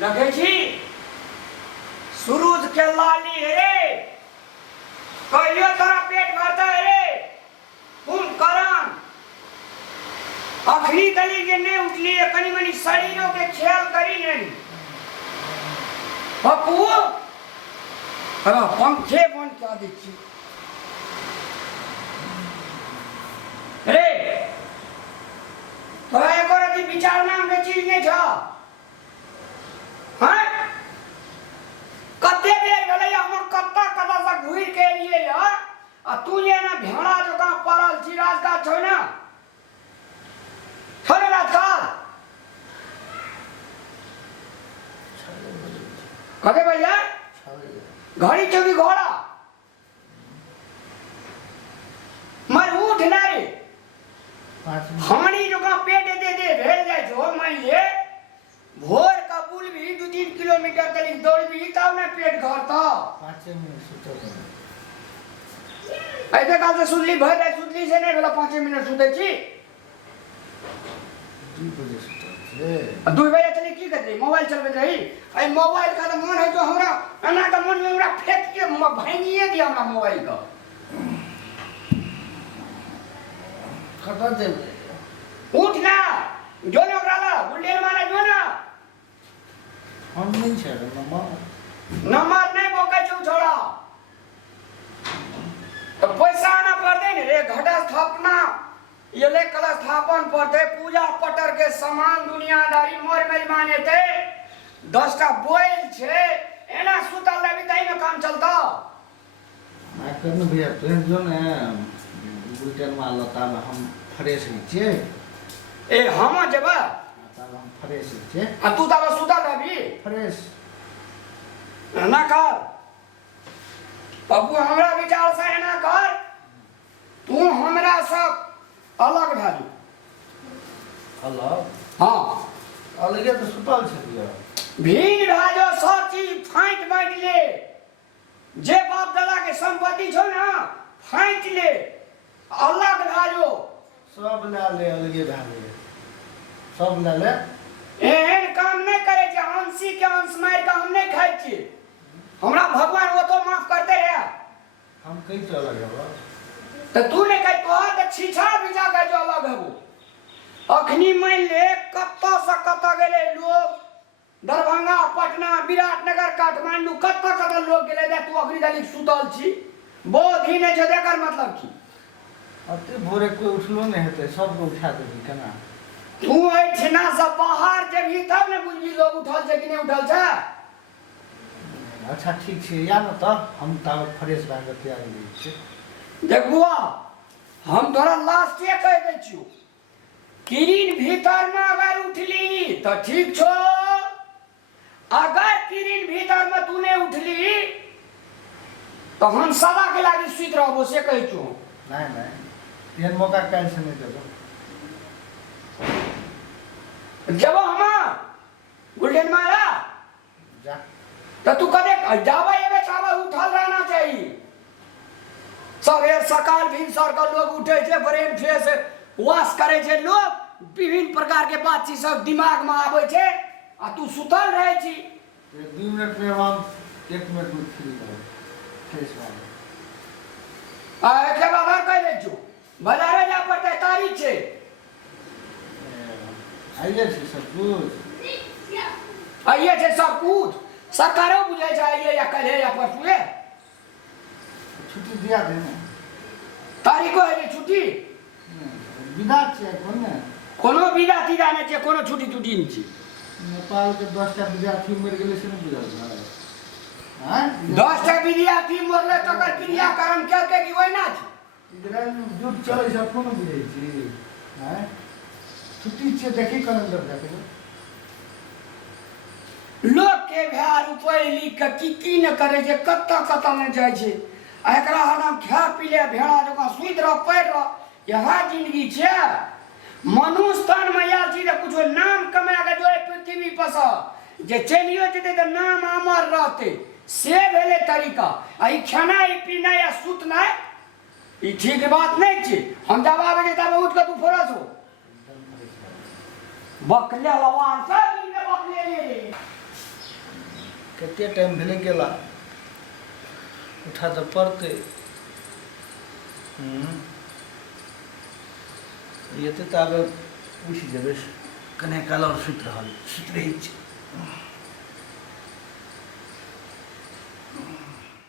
देखे छी सूरज के लाली रे कहियो तोरा पेट भरता है रे कुंभकर्ण अखनी तली के नहीं उठली है कनी मनी शरीरों के ख्याल करी नहीं पप्पू अरे पंखे बंद क्या देखी रे तोरा एक और अति विचार नाम के चीज नहीं था हाँ कते देर भले हम कत्ता कदा सा घुर के लिए यार आ तू ये ना भेड़ा जो का परल छी राजकाज छोड़ ना छोड़ राजकाज कदे भैया घड़ी चौकी घोड़ा मर उठ ना रे हमारी जो का पेट दे दे भेल जाए जो मान ले भोर का पुल भी 2-3 किलोमीटर तक दौड़ भी तब ना पेट घर तो 5 मिनट सुतो ऐसे काल से सुनली भर रात सुनली से नहीं बोला 5 मिनट सुते छी 2 बजे सुतो छे 2 बजे चली की कर रही मोबाइल चलबे रही आई मोबाइल का तो मन है जो हमरा अना का मन में हमरा फेंक के भांगिए दिया हमरा मोबाइल का खटा दे उठ ना जो ने ओकरा बुल्लेल माने जो ना हम नहीं छे नंबर नहीं मौका छू छोड़ा तो पैसा आना पड़ते ने रे घटा स्थापना ये ले कला स्थापन पड़ते पूजा पटर के सामान दुनियादारी मोर मेहमाने थे 10 का बोल छे एना सुतल लेबी तई में काम चलता मैं करन भैया तो जो ने बुलेटिन में लता में हम फ्रेश छे ए हम जबा हम फ्रेश छे आ तू तब सुतल रहबी फ्रेश ना कर बाबू हमरा विचार से ना कर तू हमरा सब अलग भाली अलग हां अलगे तो सुतल छे भैया भीड़ भाजो सब चीज फाइट बांट ले जे बाप दादा के संपत्ति छो ना फाइट ले अलग भाजो सब ले अलगे भाले सब ले एहन काम नहीं करे जे हंसी के अंश मार के हम नहीं खाई छी हमरा भगवान वो तो माफ करते रहे हम कई तो अलग है तो तू ने कह कहा तो छीछा बिजा के जो अलग है अखनी मान ले कत्ता से कत्ता गेले लोग दरभंगा पटना विराटनगर काठमांडू कत्ता कत्ता लोग गेले दे तू अखनी दाली सुतल छी बहुत ही ने जे देकर मतलब की अते भोरे कोई उठलो नहीं हेते सब को उठा देबी केना तू ऐठना से बाहर जेबी तब ने बुझी लोग उठल छै कि नहीं उठल छै अच्छा ठीक छे या न त हम ताव फ्रेश भए के तैयार होई छे देख बुआ हम तोरा लास्टे कह दे छियो किरीन भीतर में अगर उठली तो ठीक छो अगर किरीन भीतर में तू नहीं उठली तो हम सदा के लागी सुत रहबो से कह छियो नहीं नहीं एहन मौका काल से नहीं देबो जब हम गोल्डन मारा जा तो तू कदे जावा ये बेचावा उठल रहना चाहिए सवेर सकाल भिनसर का लोग उठे छे ब्रेन फ्रेश वॉश करे छे लोग विभिन्न प्रकार के बातचीत सब दिमाग में आवे छे आ तू सुतल रहे छी 2 मिनट में हम 1 मिनट में फ्री हो फ्रेश वाले आ एकले बाहर कह दे छु बाजारे जा पड़ते तारीख छे आइए छे सब कुछ आइए छे सब कुछ सरकारों बुझे चाहिए या कल है या परसों है छुट्टी दिया दे ना तारीख को है छुट्टी विदा छे कोने कोनो विदा तीदा नहीं छे कोनो छुट्टी टुटी नहीं छे नेपाल के 10 टा विद्यार्थी मर गेले से नहीं बुझल है हां 10 टा विद्यार्थी मरले तकर क्रियाकरण के कि ओइ ना छे इधर जुट चले सब कोनो बुझै छी हां छुट्टी छे देखी कैलेंडर देखो लोग के भार ऊपर लिख के की न करे जे कत्ता कत्ता न जाय छे आ एकरा हम खा पी ले भेड़ा जका सुइत रह पड़ रह यह जिंदगी छे मनुष्य तन में यार चीज कुछ नाम कमा के जो पृथ्वी पर जे चलियो जेते त नाम अमर रहते से भेले तरीका आ ई खाना ई पीना या सुतना ई ठीक बात नहीं छे हम दबावे जे तब उठ के तू फरस हो बकले लवान सब इनके बकले ले कते टाइम भेले गेला उठा तऽ पड़तै एते तऽ आब उठि जेबै कने काल आओर सुति रहल सुति रहै छै